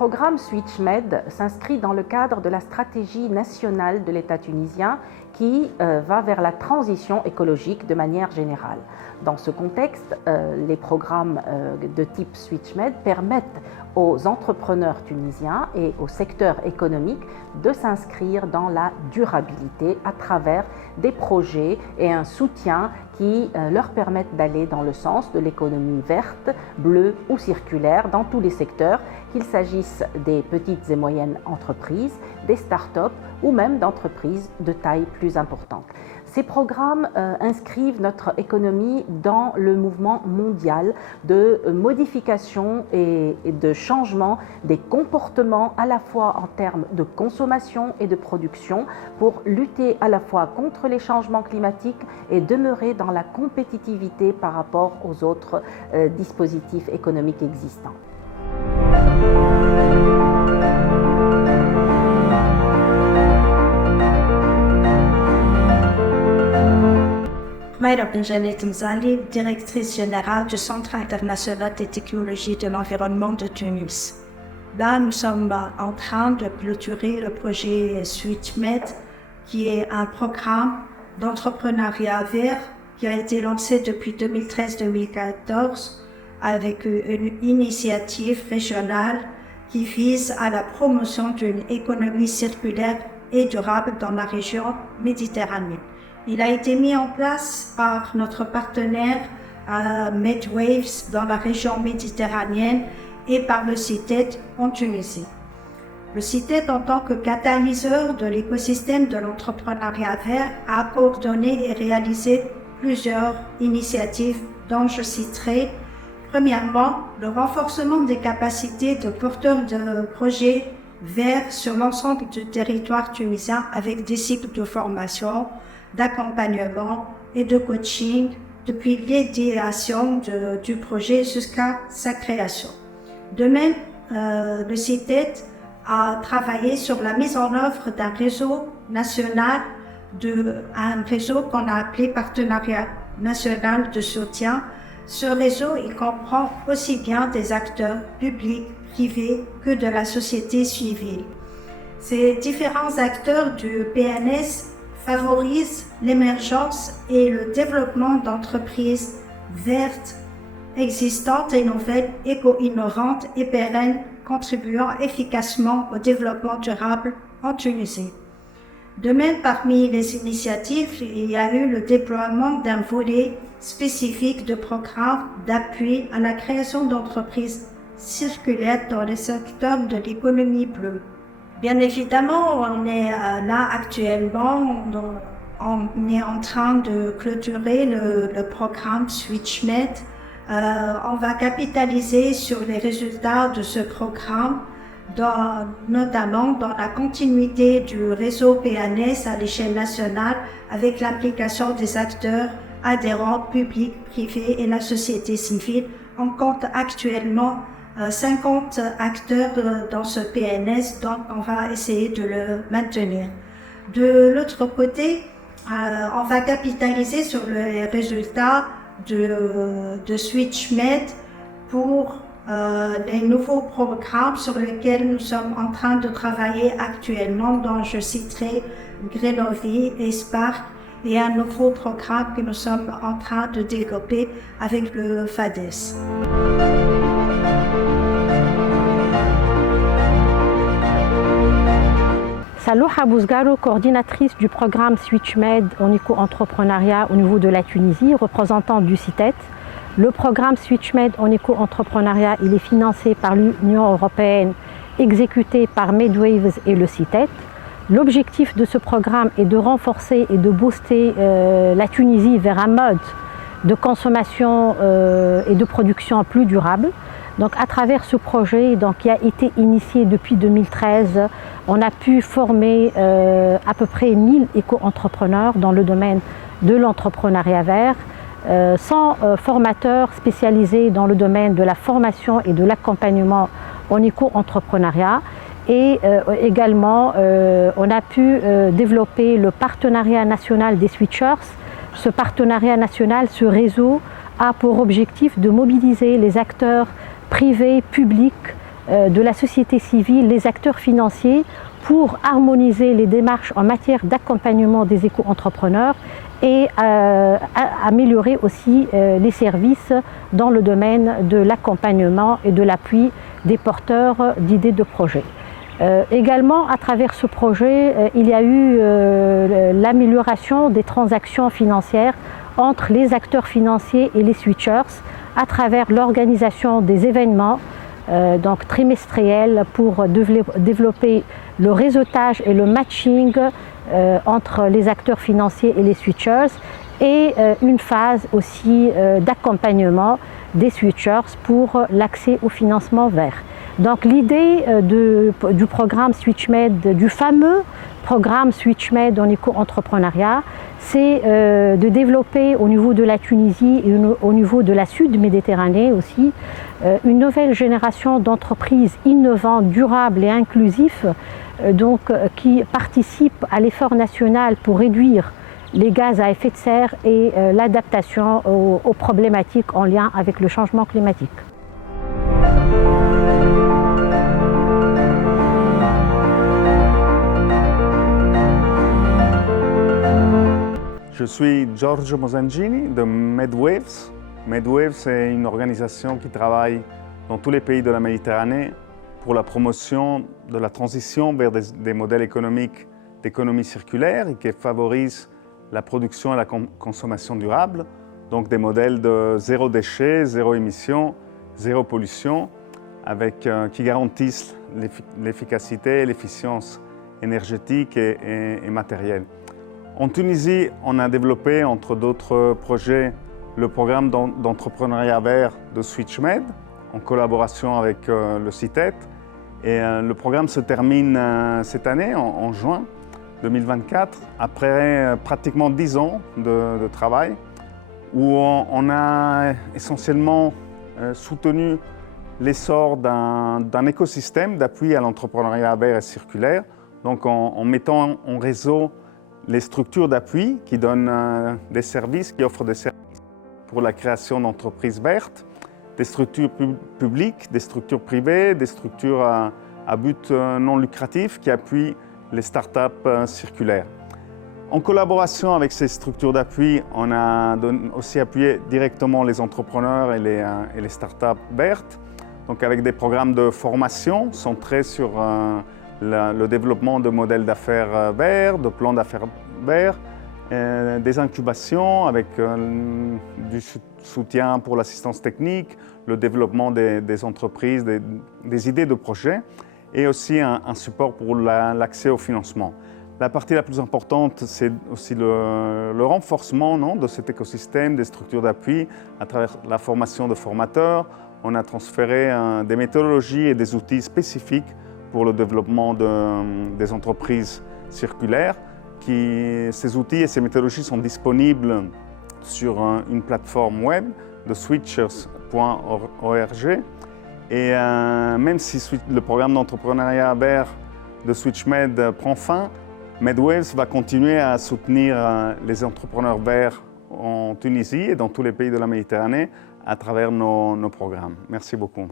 programme SwitchMed s'inscrit dans le cadre de la stratégie nationale de l'État tunisien qui va vers la transition écologique de manière générale. Dans ce contexte, les programmes de type SwitchMed permettent aux entrepreneurs tunisiens et au secteur économique de s'inscrire dans la durabilité à travers des projets et un soutien qui leur permettent d'aller dans le sens de l'économie verte, bleue ou circulaire dans tous les secteurs, qu'il s'agisse des petites et moyennes entreprises, des start-up ou même d'entreprises de taille plus importante. Ces programmes inscrivent notre économie dans le mouvement mondial de modification et de changement des comportements à la fois en termes de consommation et de production pour lutter à la fois contre les changements climatiques et demeurer dans la compétitivité par rapport aux autres dispositifs économiques existants. Maïra Benjamin Mzali, directrice générale du Centre international des technologies de l'environnement de Tunis. Là, nous sommes en train de clôturer le projet SwitchMed, qui est un programme d'entrepreneuriat vert qui a été lancé depuis 2013-2014 avec une initiative régionale qui vise à la promotion d'une économie circulaire et durable dans la région méditerranéenne. Il a été mis en place par notre partenaire Medwaves dans la région méditerranéenne et par le CITED en Tunisie. Le CITED, en tant que catalyseur de l'écosystème de l'entrepreneuriat vert, a coordonné et réalisé plusieurs initiatives dont je citerai premièrement le renforcement des capacités de porteurs de projets verts sur l'ensemble du territoire tunisien avec des cycles de formation, d'accompagnement et de coaching depuis l'idéation du projet jusqu'à sa création. De même, le CITED a travaillé sur la mise en œuvre d'un réseau national, un réseau qu'on a appelé Partenariat national de soutien. Ce réseau, il comprend aussi bien des acteurs publics, privés que de la société civile. Ces différents acteurs du PNS favorisent l'émergence et le développement d'entreprises vertes, existantes et nouvelles, éco-innovantes et pérennes, contribuant efficacement au développement durable en Tunisie. De même, parmi les initiatives, il y a eu le déploiement d'un volet spécifique de programme d'appui à la création d'entreprises circulaires dans les secteurs de l'économie bleue. Bien évidemment, on est là actuellement, on est en train de clôturer le programme SwitchMed. On va capitaliser sur les résultats de ce programme, notamment dans la continuité du réseau PNS à l'échelle nationale avec l'implication des acteurs adhérents publics, privés et la société civile. On compte actuellement 50 acteurs dans ce PNS, donc on va essayer de le maintenir. De l'autre côté, on va capitaliser sur les résultats de SwitchMed pour les nouveaux programmes sur lesquels nous sommes en train de travailler actuellement, dont je citerai Grenovi et Spark, et un nouveau programme que nous sommes en train de développer avec le FADES. Salouha Bouzgarou, coordinatrice du programme SwitchMed en éco-entrepreneuriat au niveau de la Tunisie, représentante du CITED. Le programme SwitchMed en éco-entrepreneuriat, il est financé par l'Union européenne, exécuté par Medwaves et le CITED. L'objectif de ce programme est de renforcer et de booster la Tunisie vers un mode de consommation et de production plus durable. Donc à travers ce projet qui a été initié depuis 2013, on a pu former à peu près 1000 éco-entrepreneurs dans le domaine de l'entrepreneuriat vert, 100 formateurs spécialisés dans le domaine de la formation et de l'accompagnement en éco-entrepreneuriat. Et également, on a pu développer le partenariat national des switchers. Ce partenariat national, ce réseau, a pour objectif de mobiliser les acteurs privés, publics, de la société civile, les acteurs financiers, pour harmoniser les démarches en matière d'accompagnement des éco-entrepreneurs et améliorer aussi les services dans le domaine de l'accompagnement et de l'appui des porteurs d'idées de projets. Également, à travers ce projet, il y a eu l'amélioration des transactions financières entre les acteurs financiers et les switchers à travers l'organisation des événements donc trimestriels pour développer le réseautage et le matching entre les acteurs financiers et les switchers et une phase aussi d'accompagnement des switchers pour l'accès au financement vert. Donc l'idée du programme SwitchMed, du fameux programme SwitchMed en éco-entrepreneuriat, c'est de développer au niveau de la Tunisie et au niveau de la Sud-Méditerranée aussi une nouvelle génération d'entreprises innovantes, durables et inclusives qui participent à l'effort national pour réduire les gaz à effet de serre et l'adaptation aux problématiques en lien avec le changement climatique. Je suis Giorgio Mosangini de MedWaves. MedWaves, c'est une organisation qui travaille dans tous les pays de la Méditerranée pour la promotion de la transition vers des modèles économiques d'économie circulaire et qui favorisent la production et la consommation durable, donc des modèles de zéro déchet, zéro émission, zéro pollution, qui garantissent l'efficacité et l'efficience énergétique et matérielle. En Tunisie, on a développé, entre d'autres projets, le programme d'entrepreneuriat vert de SwitchMed, en collaboration avec le CITET. Et le programme se termine cette année, en juin 2024, après pratiquement 10 ans de travail, où on a essentiellement soutenu l'essor d'un écosystème d'appui à l'entrepreneuriat vert et circulaire, donc en mettant en réseau les structures d'appui qui donnent des services, qui offrent des services pour la création d'entreprises vertes, des structures publiques, des structures privées, des structures à but non lucratif qui appuient les startups circulaires. En collaboration avec ces structures d'appui, on a aussi appuyé directement les entrepreneurs et les startups vertes, donc avec des programmes de formation centrés sur le développement de modèles d'affaires verts, de plans d'affaires verts, des incubations avec du soutien pour l'assistance technique, le développement des entreprises, des idées de projets et aussi un support pour l'accès au financement. La partie la plus importante, c'est aussi le renforcement de cet écosystème, des structures d'appui à travers la formation de formateurs. On a transféré des méthodologies et des outils spécifiques pour le développement des entreprises circulaires. Ces outils et ces méthodologies sont disponibles sur une plateforme web de switchers.org. Et même si le programme d'entrepreneuriat vert de SwitchMed prend fin, MedWaves va continuer à soutenir les entrepreneurs verts en Tunisie et dans tous les pays de la Méditerranée à travers nos programmes. Merci beaucoup.